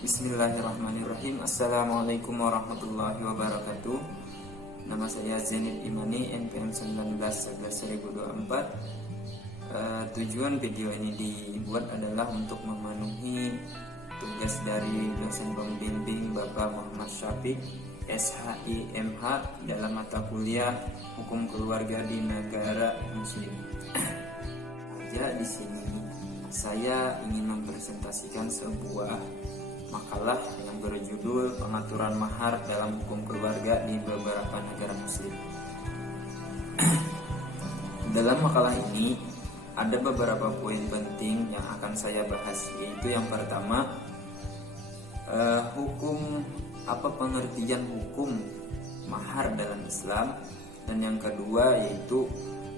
Bismillahirrahmanirrahim. Assalamualaikum warahmatullahi wabarakatuh. Nama saya Zenit Imani, NPM 19/11/2024. Tujuan video ini dibuat adalah untuk memenuhi tugas dari dosen pembimbing Bapak Muhammad Syafiq SHIMH dalam mata kuliah Hukum Keluarga di Negara Muslim. Di sini saya ingin mempresentasikan sebuah makalah yang berjudul Pengaturan Mahar dalam Hukum Keluarga di Beberapa Negara Muslim. Dalam makalah ini ada beberapa poin penting yang akan saya bahas, yaitu yang pertama, pengertian hukum mahar dalam Islam, dan yang kedua yaitu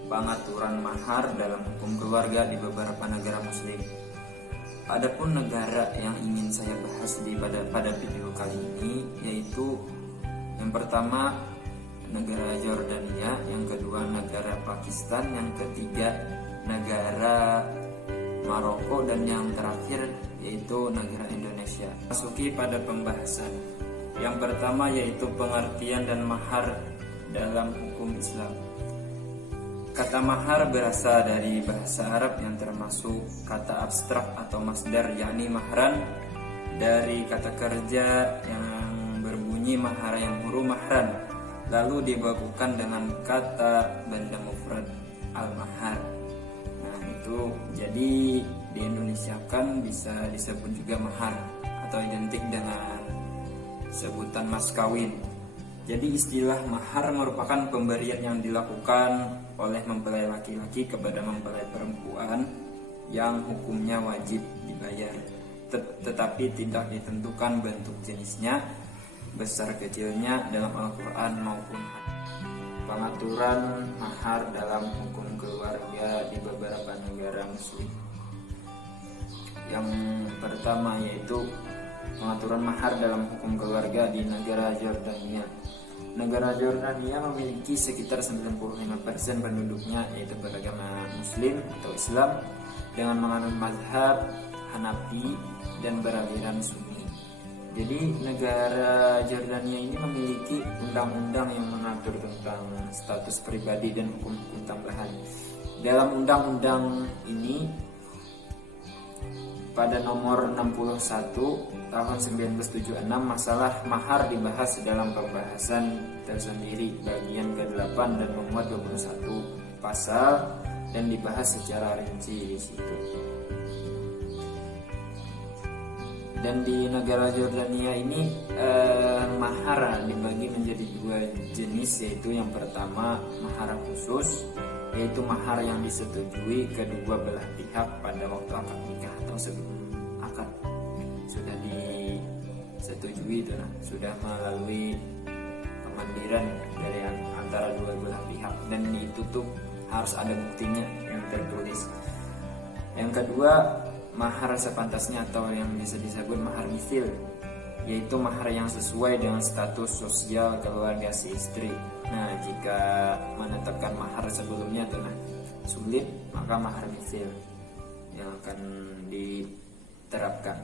pengaturan mahar dalam hukum keluarga di beberapa negara Muslim. Adapun negara yang ingin saya bahas pada video kali ini yaitu yang pertama negara Jordania, yang kedua negara Pakistan, yang ketiga negara Maroko, dan yang terakhir yaitu negara Indonesia. Masuki pada pembahasan. Yang pertama yaitu pengertian dan mahar dalam hukum Islam. Kata mahar berasal dari bahasa Arab yang termasuk kata abstrak atau masdar, yakni mahran, dari kata kerja yang berbunyi mahar yang huruf mahran, lalu dibakukan dengan kata benda mufrad al-mahar. Nah itu jadi di Indonesia kan bisa disebut juga mahar atau identik dengan sebutan mas kawin. Jadi istilah mahar merupakan pemberian yang dilakukan oleh mempelai laki-laki kepada mempelai perempuan yang hukumnya wajib dibayar, tetapi tidak ditentukan bentuk jenisnya, besar kecilnya dalam Al-Quran maupun pengaturan mahar dalam hukum keluarga di beberapa negara Muslim. Yang pertama yaitu pengaturan mahar dalam hukum keluarga di negara Jordania. Negara Jordania memiliki sekitar 95% penduduknya yaitu beragama Muslim atau Islam dengan menganut mazhab Hanafi dan beraliran Sunni. Jadi negara Jordania ini memiliki undang-undang yang mengatur tentang status pribadi dan hukum-hukum tambahan. Dalam undang-undang ini pada nomor 61 tahun 1976 masalah mahar dibahas dalam pembahasan tersendiri bagian ke-8 dan memuat 21 pasal dan dibahas secara rinci di situ. Dan di negara Jordania ini mahar dibagi menjadi dua jenis, yaitu yang pertama mahar khusus, yaitu mahar yang disetujui kedua belah pihak pada waktu akad nikah atau sebelum akad sudah disetujui itu, sudah melalui pemandiran dari antara dua belah pihak dan ditutup, harus ada buktinya yang tertulis. Yang kedua mahar sepantasnya atau yang bisa disebut mahar misil, yaitu mahar yang sesuai dengan status sosial keluarga si istri. Nah, jika menetapkan mahar sebelumnya sulit, maka mahar misil yang akan diterapkan.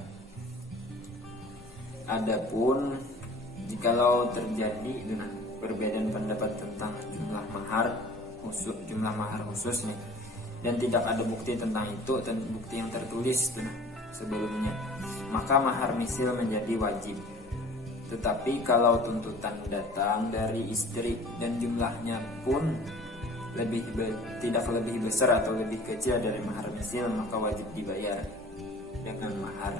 Adapun jikalau terjadi perbedaan pendapat tentang jumlah mahar khusus nih, dan tidak ada bukti tentang itu, dan bukti yang tertulis sebelumnya, maka mahar misil menjadi wajib. Tetapi kalau tuntutan datang dari istri dan jumlahnya pun tidak lebih besar atau lebih kecil dari mahar misil, maka wajib dibayar dengan mahar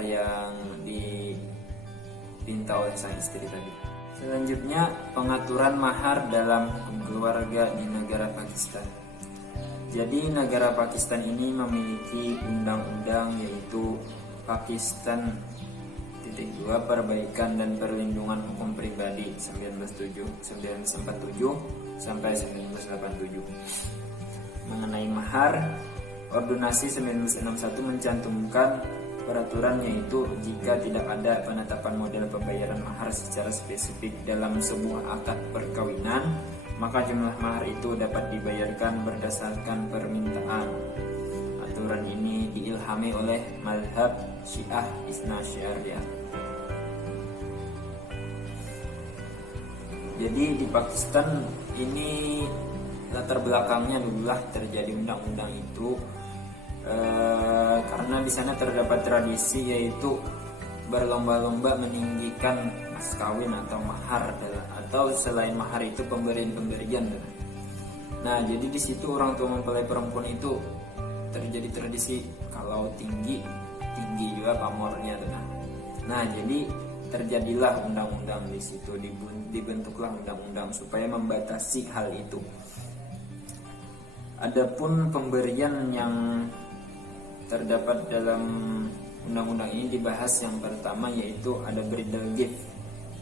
yang dipinta oleh sang istri tadi. Selanjutnya pengaturan mahar dalam hukum keluarga di negara Pakistan. Jadi negara Pakistan ini memiliki undang-undang yaitu Pakistan 2 Perbaikan dan Perlindungan Hukum Pribadi 1947 sampai 1987. Mengenai mahar, Ordonansi 1961 mencantumkan peraturan, yaitu jika tidak ada penetapan model pembayaran mahar secara spesifik dalam sebuah akad perkawinan, maka jumlah mahar itu dapat dibayarkan berdasarkan permintaan atau pengaturan ini diilhami oleh mazhab Syiah Isna Asy'ariyah. Jadi di Pakistan ini latar belakangnya dululah terjadi undang-undang itu karena di sana terdapat tradisi yaitu berlomba-lomba meninggikan mas kawin atau mahar, atau selain mahar itu pemberian. Nah, jadi di situ orang tua mempelai perempuan itu terjadi tradisi kalau tinggi juga pamornya. Nah, jadi terjadilah undang-undang di situ, dibentuklah undang-undang supaya membatasi hal itu. Adapun pemberian yang terdapat dalam undang-undang ini dibahas yang pertama yaitu ada bridal gift,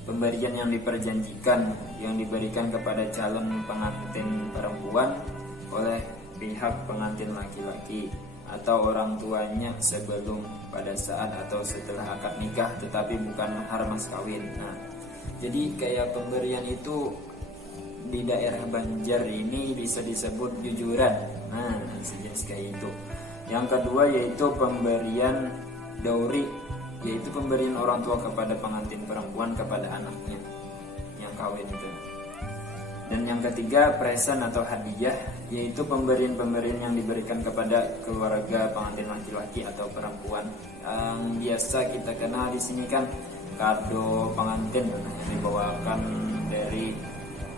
pemberian yang diperjanjikan yang diberikan kepada calon pengantin perempuan oleh pihak pengantin laki-laki atau orang tuanya sebelum, pada saat atau setelah akad nikah, tetapi bukan mahar mas kawin. Nah, jadi kayak pemberian itu di daerah Banjar ini bisa disebut jujuran. Nah, sejenis kayak itu. Yang kedua yaitu pemberian dauri, yaitu pemberian orang tua kepada pengantin perempuan kepada anaknya yang kawin itu. Dan yang ketiga present atau hadiah, yaitu pemberian-pemberian yang diberikan kepada keluarga pengantin laki-laki atau perempuan. Yang biasa kita kenal di sini kan kado pengantin yang dibawakan dari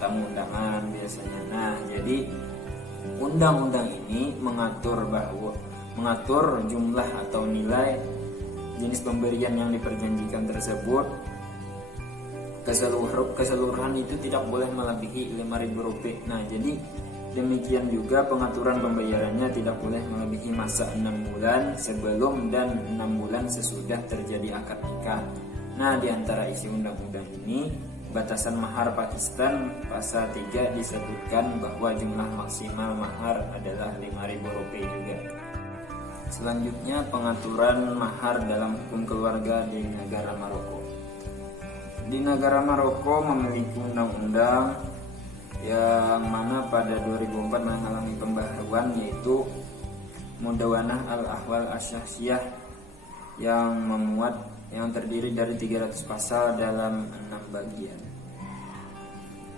tamu undangan biasanya. Nah, jadi undang-undang ini mengatur jumlah atau nilai jenis pemberian yang diperjanjikan tersebut. Keseluruhan itu tidak boleh melebihi Rp5.000. Nah, jadi demikian juga pengaturan pembayarannya tidak boleh melebihi masa 6 bulan sebelum dan 6 bulan sesudah terjadi akad nikah. Nah, di antara isi undang-undang ini, batasan mahar Pakistan pasal 3 disebutkan bahwa jumlah maksimal mahar adalah Rp5.000 juga. Selanjutnya, pengaturan mahar dalam hukum keluarga di negara Maroko. Di negara Maroko memiliki undang-undang yang mana pada 2004 mengalami pembaharuan, yaitu Mudawanah Al-Ahwal Asy-Syakhsiyah yang terdiri dari 300 pasal dalam 6 bagian.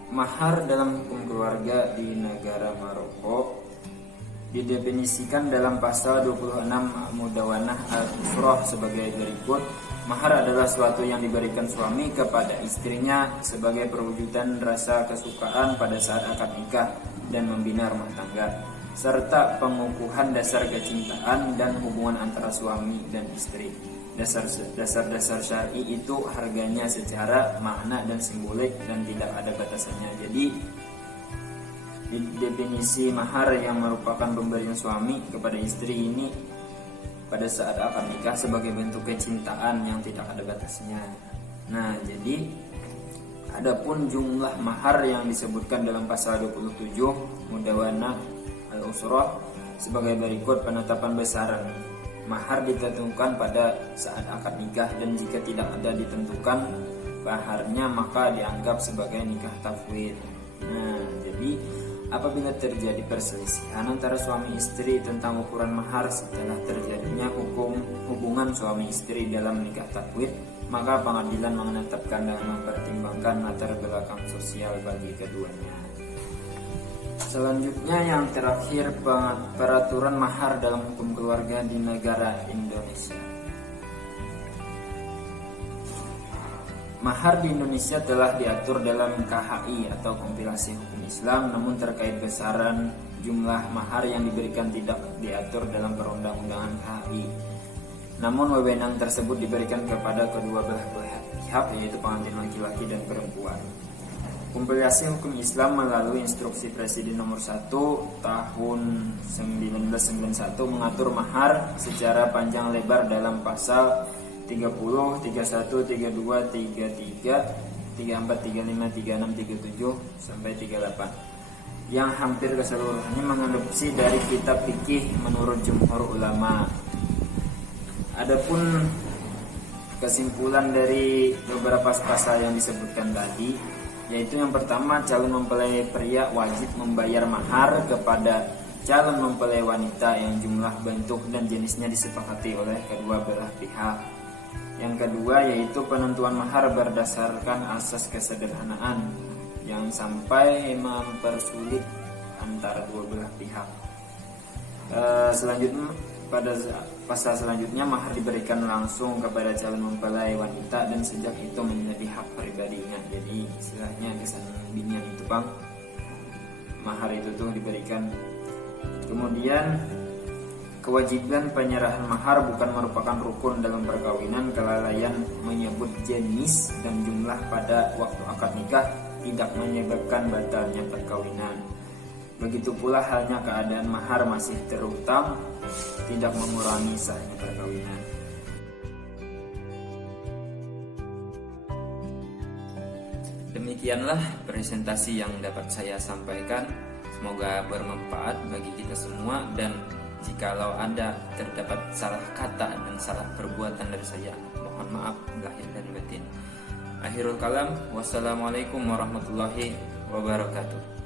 Mahar dalam hukum keluarga di negara Maroko didefinisikan dalam pasal 26 Mudawanah Al-Usrah sebagai berikut. Mahar adalah suatu yang diberikan suami kepada istrinya sebagai perwujudan rasa kesukaan pada saat akad nikah dan membina rumah tangga, serta pengukuhan dasar kecintaan dan hubungan antara suami dan istri. Dasar-dasar syar'i itu harganya secara makna dan simbolik dan tidak ada batasannya. Jadi definisi mahar yang merupakan pemberian suami kepada istri ini pada saat akad nikah sebagai bentuk kecintaan yang tidak ada batasnya. Nah, jadi adapun jumlah mahar yang disebutkan dalam pasal 27 Mudawanah Al-Usrah sebagai berikut. Penetapan besaran mahar ditentukan pada saat akad nikah, dan jika tidak ada ditentukan maharnya maka dianggap sebagai nikah tafwid. Nah, jadi apabila terjadi perselisihan antara suami istri tentang ukuran mahar setelah terjadinya hubungan suami istri dalam nikah tafwid, maka pengadilan menetapkan dan mempertimbangkan latar belakang sosial bagi keduanya. Selanjutnya yang terakhir, peraturan mahar dalam hukum keluarga di negara Indonesia. Mahar di Indonesia telah diatur dalam KHI atau Kompilasi Hukum Islam, namun terkait besaran jumlah mahar yang diberikan tidak diatur dalam perundang-undangan KHI. Namun wewenang tersebut diberikan kepada kedua belah pihak, yaitu pengantin laki-laki dan perempuan. Kompilasi Hukum Islam melalui Instruksi Presiden Nomor 1 Tahun 1991 mengatur mahar secara panjang lebar dalam pasal 30, 31, 32, 33, 34, 35, 36, 37 sampai 38, yang hampir keseluruhannya mengadopsi dari kitab fikih menurut jumhur ulama. Adapun kesimpulan dari beberapa pasal yang disebutkan tadi, yaitu yang pertama, calon mempelai pria wajib membayar mahar kepada calon mempelai wanita yang jumlah, bentuk, dan jenisnya disepakati oleh kedua belah pihak. Yang kedua yaitu penentuan mahar berdasarkan asas kesederhanaan yang sampai mempersulit antara dua belah pihak. Selanjutnya pada pasal selanjutnya, mahar diberikan langsung kepada calon mempelai wanita dan sejak itu menjadi hak pribadinya. Jadi istilahnya kesan binian itu bang, mahar itu tuh diberikan. Kemudian kewajiban penyerahan mahar bukan merupakan rukun dalam perkawinan. Kelalaian menyebut jenis dan jumlah pada waktu akad nikah tidak menyebabkan batalnya perkawinan. Begitu pula halnya keadaan mahar masih terutang, tidak mengurangi sahnya perkawinan. Demikianlah presentasi yang dapat saya sampaikan. Semoga bermanfaat bagi kita semua, dan jikalau ada terdapat salah kata dan salah perbuatan dari saya, mohon maaf lahir dan batin. Akhirul kalam, wassalamualaikum warahmatullahi wabarakatuh.